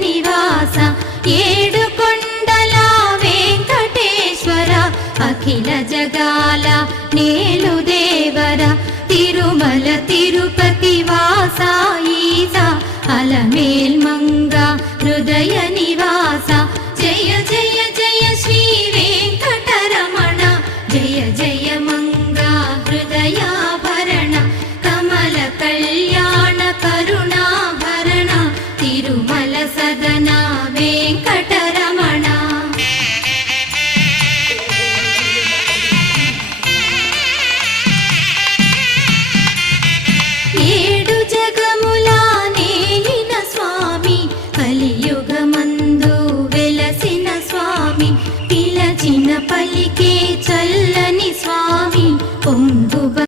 నివాస ఏడు కొండల వెంకటేశ్వర అఖిల జగాల నేలు దేవర తిరుమల తిరుపతి వాస ఈస అలమేల్ మంగ హృదయ నివాస జయ జయ జయ శ్రీ వెంకటరమణ జయ జయ మంగ హృదయాభరణ కమల కళ్యాణ కరుణాభరణ తిరుమల సదన వెంకటరమణ ఏడు జగముల నేలిన స్వామి కలియుగమందు వెలసిన స్వామి పిలచిన పలికే చల్ల